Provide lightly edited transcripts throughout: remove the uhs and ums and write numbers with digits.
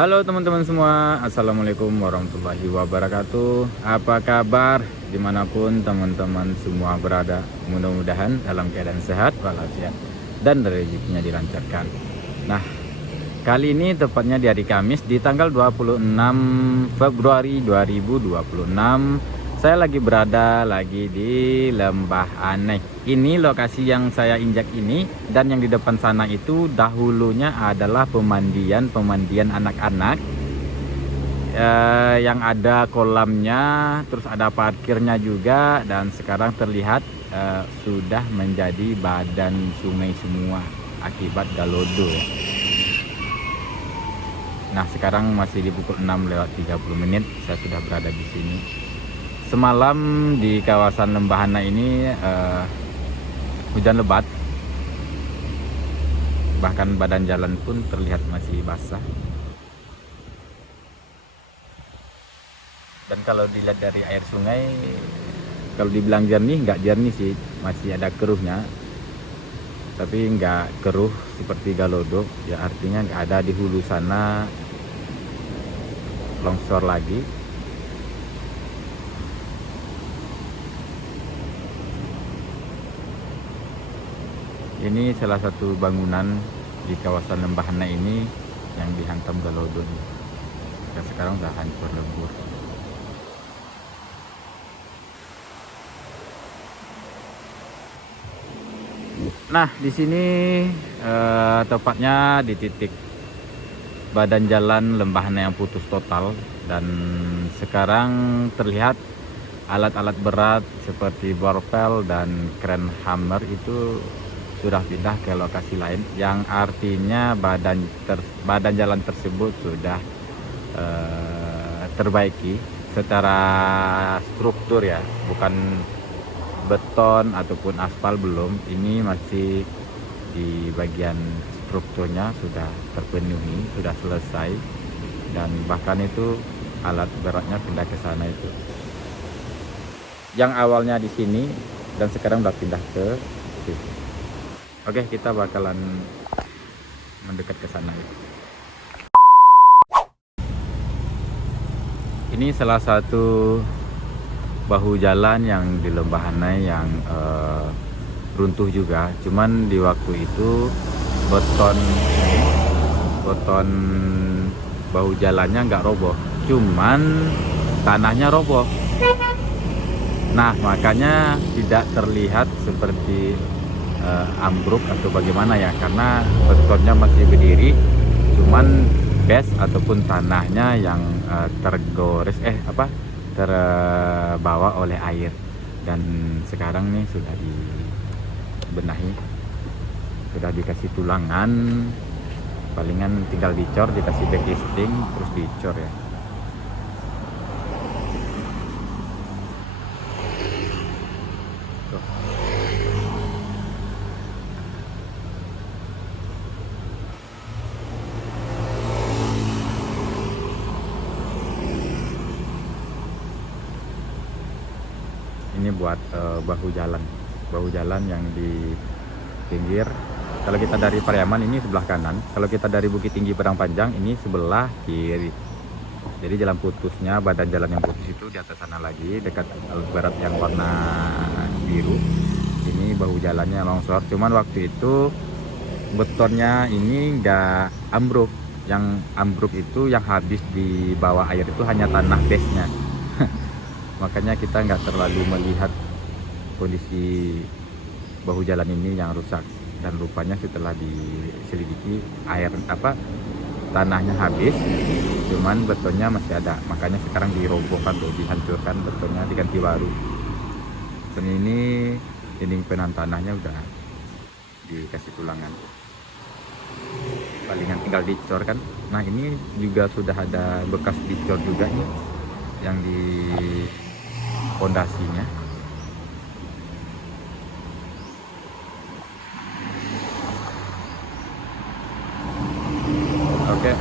Halo teman-teman semua, Assalamualaikum warahmatullahi wabarakatuh. Apa kabar dimanapun teman-teman semua berada? Mudah-mudahan dalam keadaan sehat walafiat dan rezekinya dilancarkan. Nah, kali ini tepatnya di hari Kamis di tanggal 26 Februari 2026. Saya lagi berada di Lembah Aneh. Ini lokasi yang saya injak ini, dan yang di depan sana itu dahulunya adalah pemandian anak-anak yang ada kolamnya, terus ada parkirnya juga, dan sekarang terlihat sudah menjadi badan sungai semua akibat galodo ya. Nah, sekarang masih di pukul 6:30, saya sudah berada di sini. Semalam di kawasan Lembah Aneh ini hujan lebat, bahkan badan jalan pun terlihat masih basah. Dan kalau dilihat dari air sungai, kalau dibilang jernih, nggak jernih sih, masih ada keruhnya. Tapi nggak keruh seperti galodo, ya artinya nggak ada di hulu sana longsor lagi. Ini salah satu bangunan di kawasan Lembah Aneh ini yang dihantam galodo nih. Dan sekarang udah hancur lebur. Nah, di sini tepatnya di titik badan jalan Lembah Aneh yang putus total, dan sekarang terlihat alat-alat berat seperti borpel dan kren hammer itu sudah pindah ke lokasi lain, yang artinya badan jalan tersebut sudah terbaiki secara struktur ya, bukan beton ataupun aspal belum. Ini masih di bagian strukturnya sudah terpenuhi, sudah selesai, dan bahkan itu alat beratnya pindah ke sana itu. Yang awalnya di sini dan sekarang udah pindah ke sini. Oke, kita bakalan mendekat ke sana. Ini salah satu bahu jalan yang di Lembah Aneh yang runtuh juga. Cuman di waktu itu beton bahu jalannya nggak roboh, cuman tanahnya roboh. Nah, makanya tidak terlihat seperti ambruk atau bagaimana ya, karena betonnya masih berdiri, cuman base ataupun tanahnya yang terbawa oleh air. Dan sekarang nih sudah dibenahi, sudah dikasih tulangan, palingan tinggal dicor, dikasih backlisting, terus dicor ya. Ini buat bahu jalan yang di pinggir. Kalau kita dari Pariaman ini sebelah kanan, kalau kita dari Bukit Tinggi Padang Panjang ini sebelah kiri. Jadi jalan putusnya, badan jalan yang putus itu di atas sana lagi, dekat alat berat yang warna biru. Ini bahu jalannya longsor, cuman waktu itu betonnya ini nggak ambruk. Yang ambruk itu yang habis di bawah air itu hanya tanah base-nya. Makanya kita nggak terlalu melihat kondisi bahu jalan ini yang rusak, dan rupanya setelah diselidiki tanahnya habis, cuman betonnya masih ada. Makanya sekarang dirobohkan tuh, dihancurkan betonnya, diganti baru. Dan ini dinding penahan tanahnya udah dikasih tulangan, palingan tinggal dicor kan. Nah, ini juga sudah ada bekas dicor juga nih yang di pondasinya. Oke.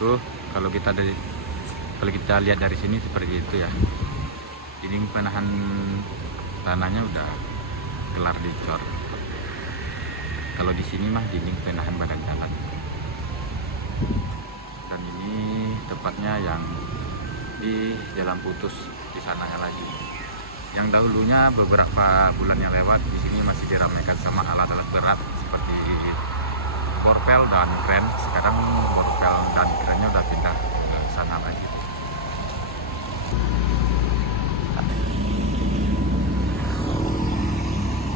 tuh kalau kita lihat dari sini seperti itu ya. Dinding penahan tanahnya udah kelar dicor. Kalau di sini mah dinding penahan badan jalan. Dan ini tepatnya yang di Jalan Putus di sananya lagi. Yang dahulunya beberapa bulan yang lewat di sini masih diramaikan sama alat-alat berat seperti borpel dan kren. Sekarang borpel dan krennya udah pindah ke sana lagi.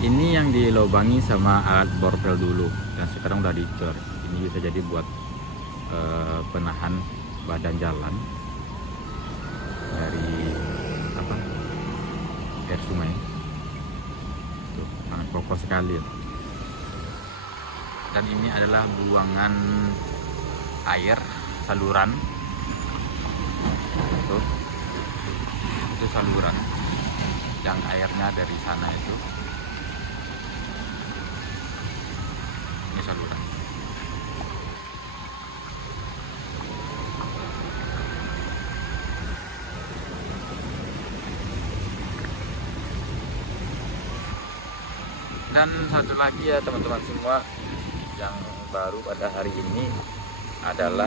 Ini yang dilobangi sama alat borpel dulu dan sekarang udah dicor. Ini bisa jadi buat penahan badan jalan dari air sungai. Tuh, sangat kokoh sekali. Dan ini adalah buangan air saluran. Tuh, itu saluran yang airnya dari sana itu. Ini saluran. Dan satu lagi ya teman-teman semua, yang baru pada hari ini adalah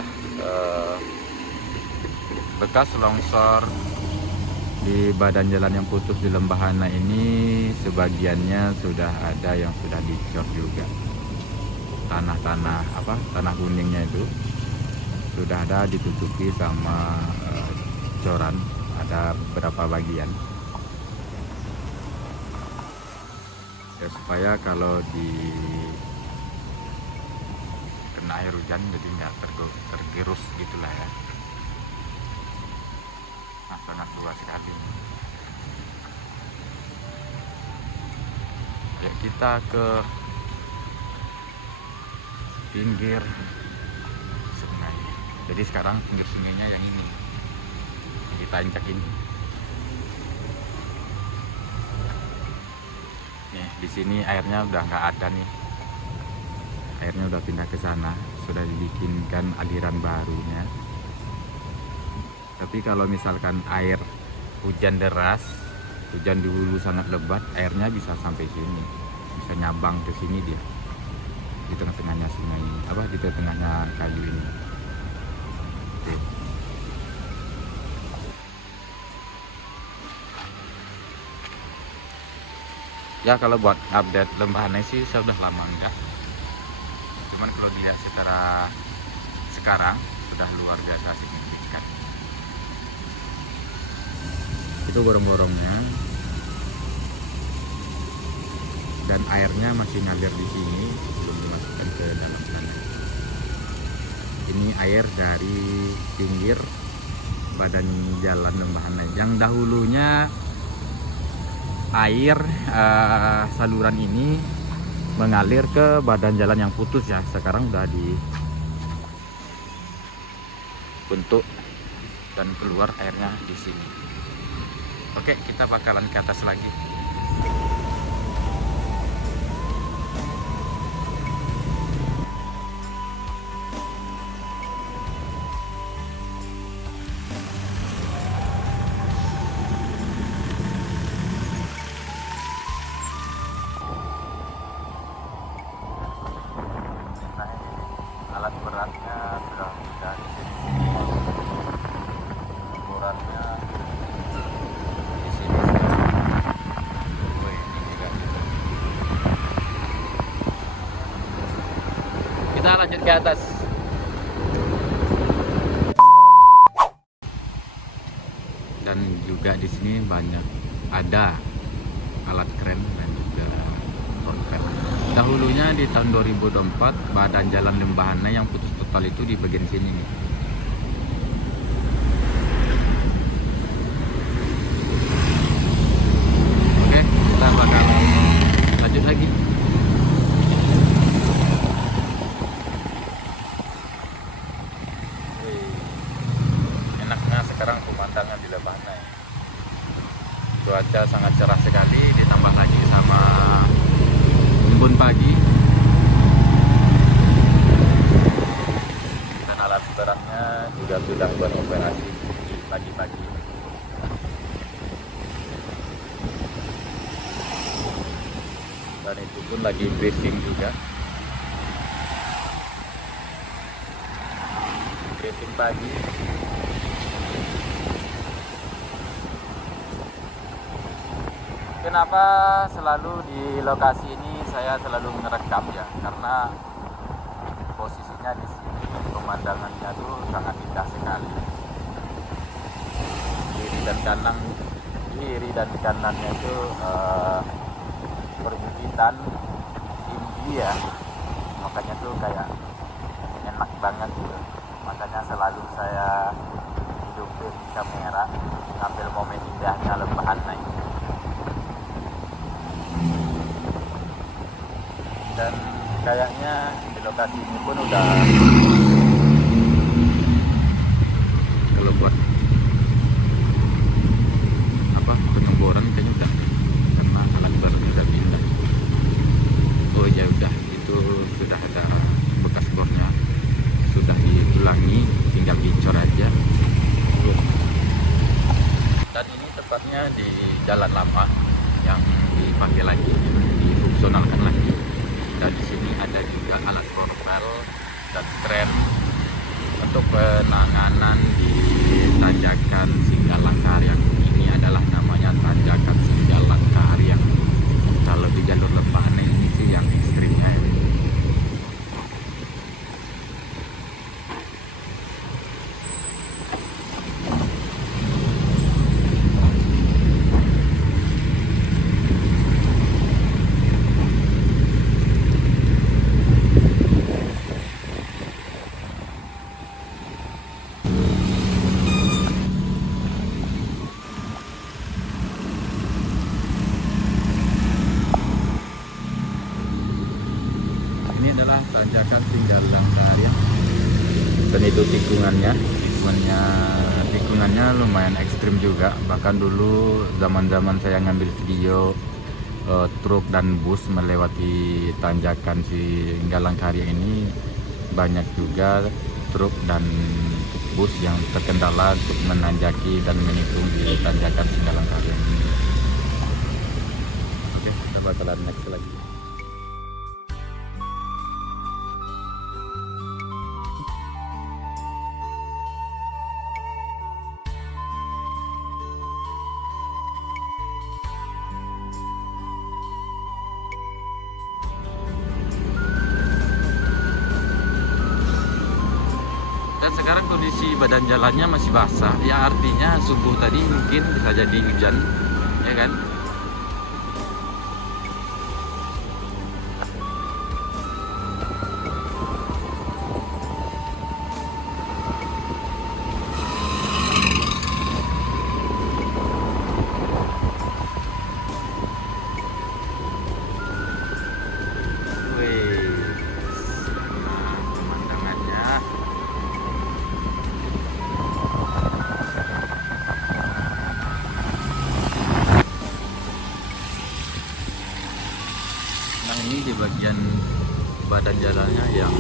bekas longsor di badan jalan yang putus di Lembahana ini. Sebagiannya sudah ada yang sudah dicor juga. Tanah kuningnya itu sudah ada ditutupi sama coran, ada beberapa bagian ya, supaya kalau di kena air hujan jadi nggak tergerus gitulah ya. Nah, sangat luas sekali. Ya, kita ke pinggir sungai. Jadi sekarang pinggir sungainya yang ini kita injak ini. Nih, di sini airnya udah nggak ada nih. Airnya udah pindah ke sana, sudah dibikinkan aliran barunya. Tapi kalau misalkan air hujan deras, hujan di hulu sangat lebat, airnya bisa sampai sini, bisa nyabang ke sini dia. Di tengah-tengahnya sungai ini, di tengah-tengahnya kayu ini. Oke. Ya, kalau buat update Lembahana sih saya udah lama enggak. Cuman kalau dilihat secara sekarang sudah luar biasa signifikan. Itu gorong-gorongnya. Dan airnya masih ngalir di sini, belum dimasukkan ke dalam sana. Ini air dari pinggir badan jalan Lembahana. Yang dahulunya air saluran ini mengalir ke badan jalan yang putus ya. Sekarang udah dibentuk dan keluar airnya di sini. Oke, kita bakalan ke atas lagi. Alat beratnya sudah di sini, ukurannya di sini. Ini juga. Kita lanjut ke atas. Dan juga di sini banyak ada alat kren dan juga borpel. Dahulunya di tahun 2024 badan jalan Lembahana yang putus total itu di bagian sini nih. Oke, kita bakal lanjut lagi. Enaknya sekarang pemandangan di Lembahana ya. Cuaca sangat cerah sekali, ditambah lagi sama embun pagi dan alat beratnya juga sudah beroperasi di pagi-pagi. Dan itu pun lagi briefing juga. Briefing pagi. Kenapa selalu di lokasi ini saya selalu merekam ya? Karena posisinya di sini pemandangannya tuh sangat indah sekali. Kiri dan kanannya itu perbukitan tinggi ya, makanya tuh kayak enak banget gitu. Makanya selalu saya hidupin kamera ngambil momen indahnya lebahan naik. Dan kayaknya di lokasi ini pun udah buat pengeboran kayaknya udah, karena alat baru udah pindah. Oh ya udah, itu sudah ada bekas bornya, sudah ditulangi, tinggal dicor aja. Dan ini tepatnya di jalan lama yang dipakai lagi, difungsionalkan lagi. Dan di sini ada juga alat portal dan kren untuk penanganan di tanjakan Singgalakaryan. Ini adalah namanya tanjakan Singgalakaryan. Kalau di jalur Lepane ini sih yang ekstrimnya ya. Tanjakan Singgalakaryan, dan itu tikungannya lumayan ekstrim juga. Bahkan dulu zaman saya ngambil video truk dan bus melewati tanjakan Singgalakaryan ini, banyak juga truk dan bus yang terkendala untuk menanjaki dan menikung di tanjakan Singgalakaryan ini. Oke, kita bakalan next lagi. Dan sekarang kondisi badan jalannya masih basah, ya artinya subuh tadi mungkin bisa jadi hujan, ya kan? Ini di bagian badan jalannya yang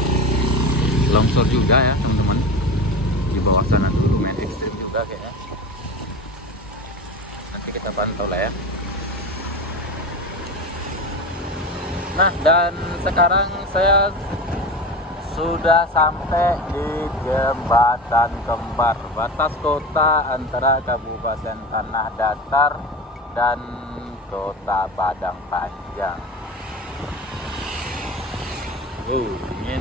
longsor juga ya teman-teman. Di bawah sana tuh lumayan ekstrim juga kayaknya. Nanti kita pantau lah ya. Nah, dan sekarang saya sudah sampai di Jembatan Kembar, batas kota antara Kabupaten Tanah Datar dan Kota Padang Panjang. Dingin.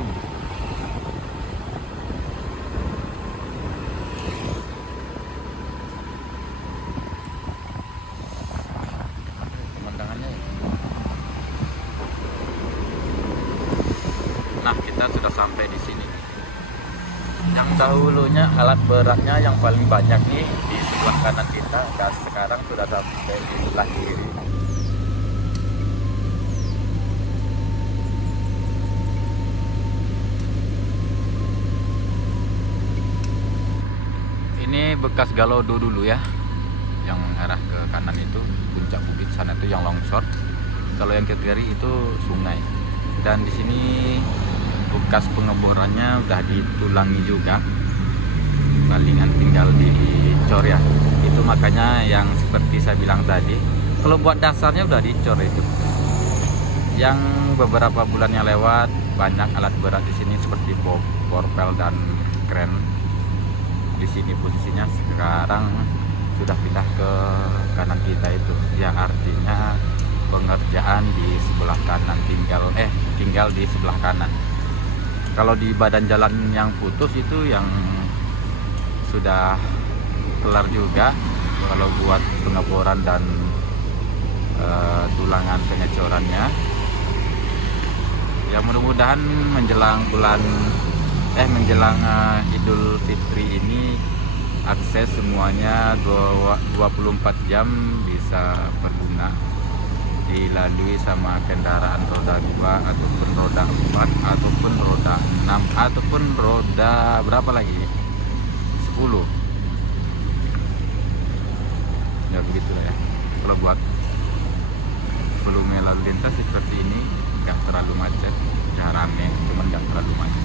Pemandangannya. Nah, kita sudah sampai di sini. Yang dahulunya alat beratnya yang paling banyak nih di sebelah kanan kita, dan sekarang sudah sampai di sebelah kiri. Ini bekas Galodo dulu ya, yang arah ke kanan itu puncak bukit sana itu yang longsor. Kalau yang ke kiri itu sungai. Dan di sini bekas pengeborannya udah ditulangi juga palingan tinggal dicor ya. Itu makanya yang seperti saya bilang tadi, kalau buat dasarnya udah dicor itu. Yang beberapa bulan yang lewat banyak alat berat di sini seperti porpel dan kren. Di sini posisinya sekarang sudah pindah ke kanan kita itu. Ya artinya pengerjaan di sebelah kanan, tinggal di sebelah kanan. Kalau di badan jalan yang putus itu yang sudah kelar juga. Kalau buat pengeboran dan tulangan pengecorannya, ya mudah-mudahan menjelang menjelang Idul Fitri ini akses semuanya 24 jam bisa berguna, dilalui sama kendaraan roda 2 ataupun roda 4 ataupun roda 6 ataupun roda berapa lagi, 10 ya, begitulah ya. Kalau buat volume lalu lintas seperti ini nggak terlalu macet ya, rame cuman nggak terlalu macet.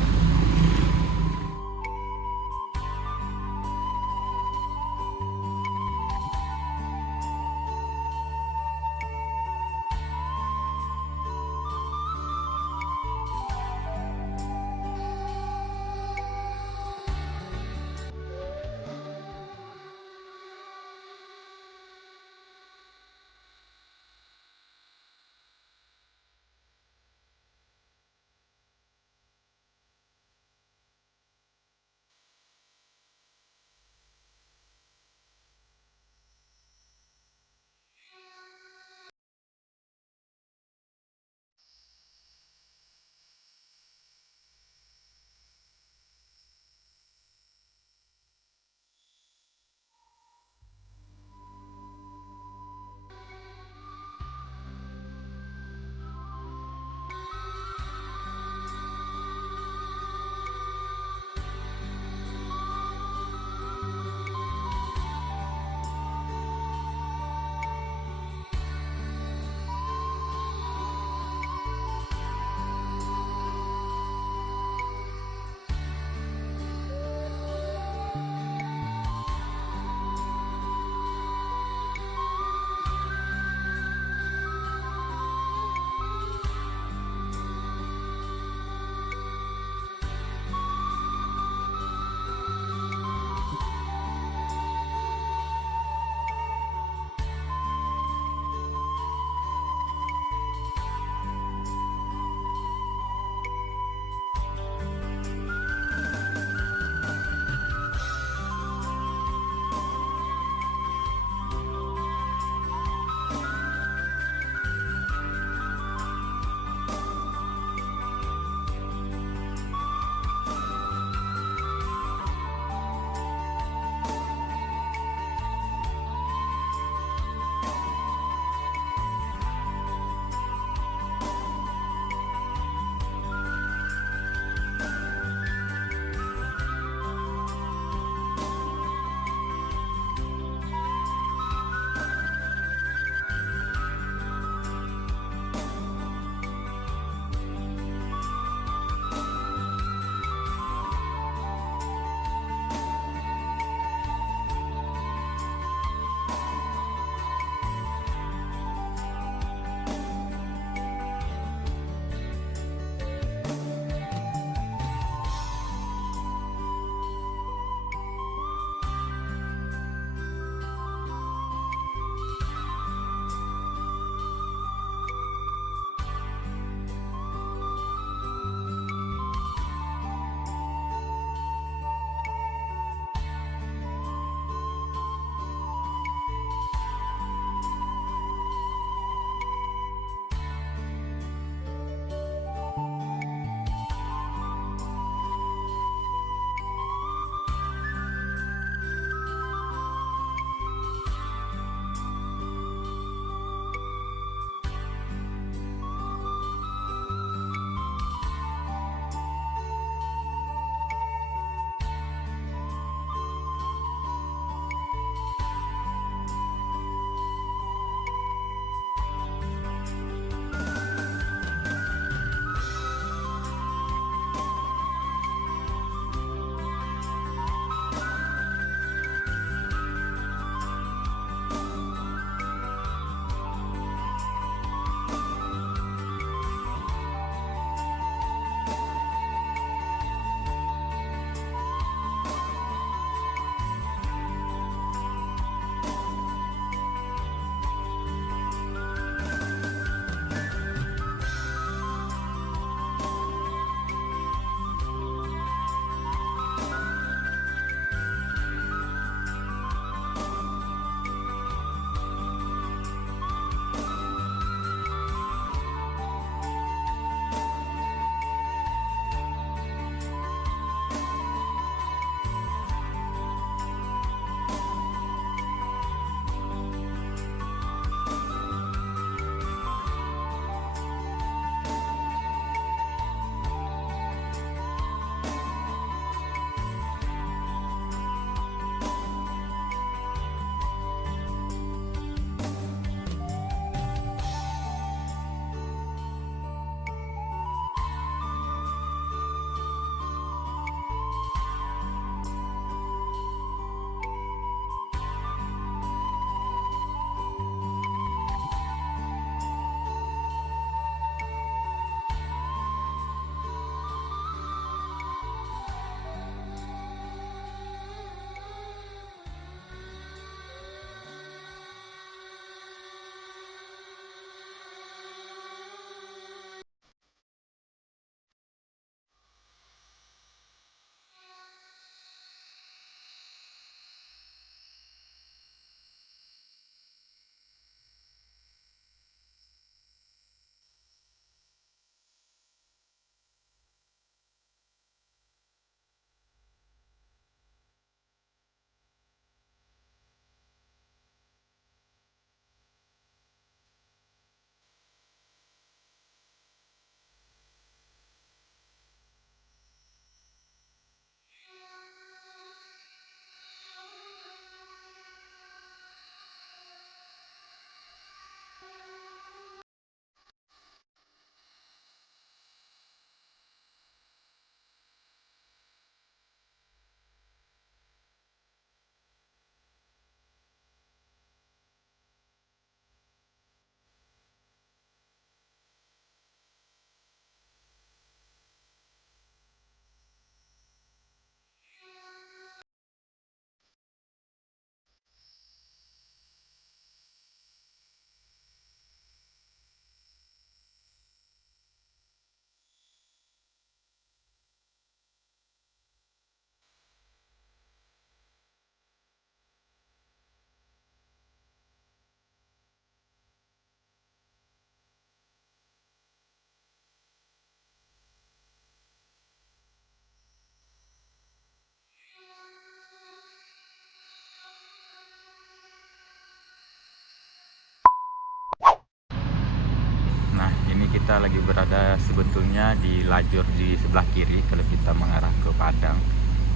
kita lagi berada sebetulnya di lajur di sebelah kiri. Kalau kita mengarah ke Padang,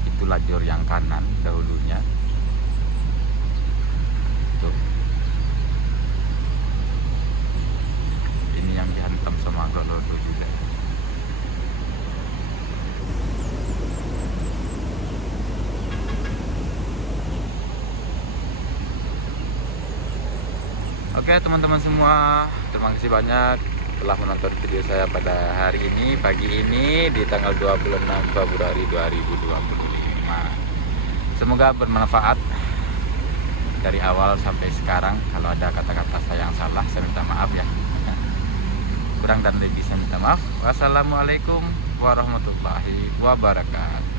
itu lajur yang kanan dahulunya. Tuh. Ini yang dihantam sama Golodo juga. Oke teman-teman semua, terima kasih banyak telah menonton video saya pada hari ini, pagi ini di tanggal 26 Februari 2025. Semoga bermanfaat dari awal sampai sekarang. Kalau ada kata-kata saya yang salah, saya minta maaf ya. Kurang dan lebih saya minta maaf. Wassalamualaikum warahmatullahi wabarakatuh.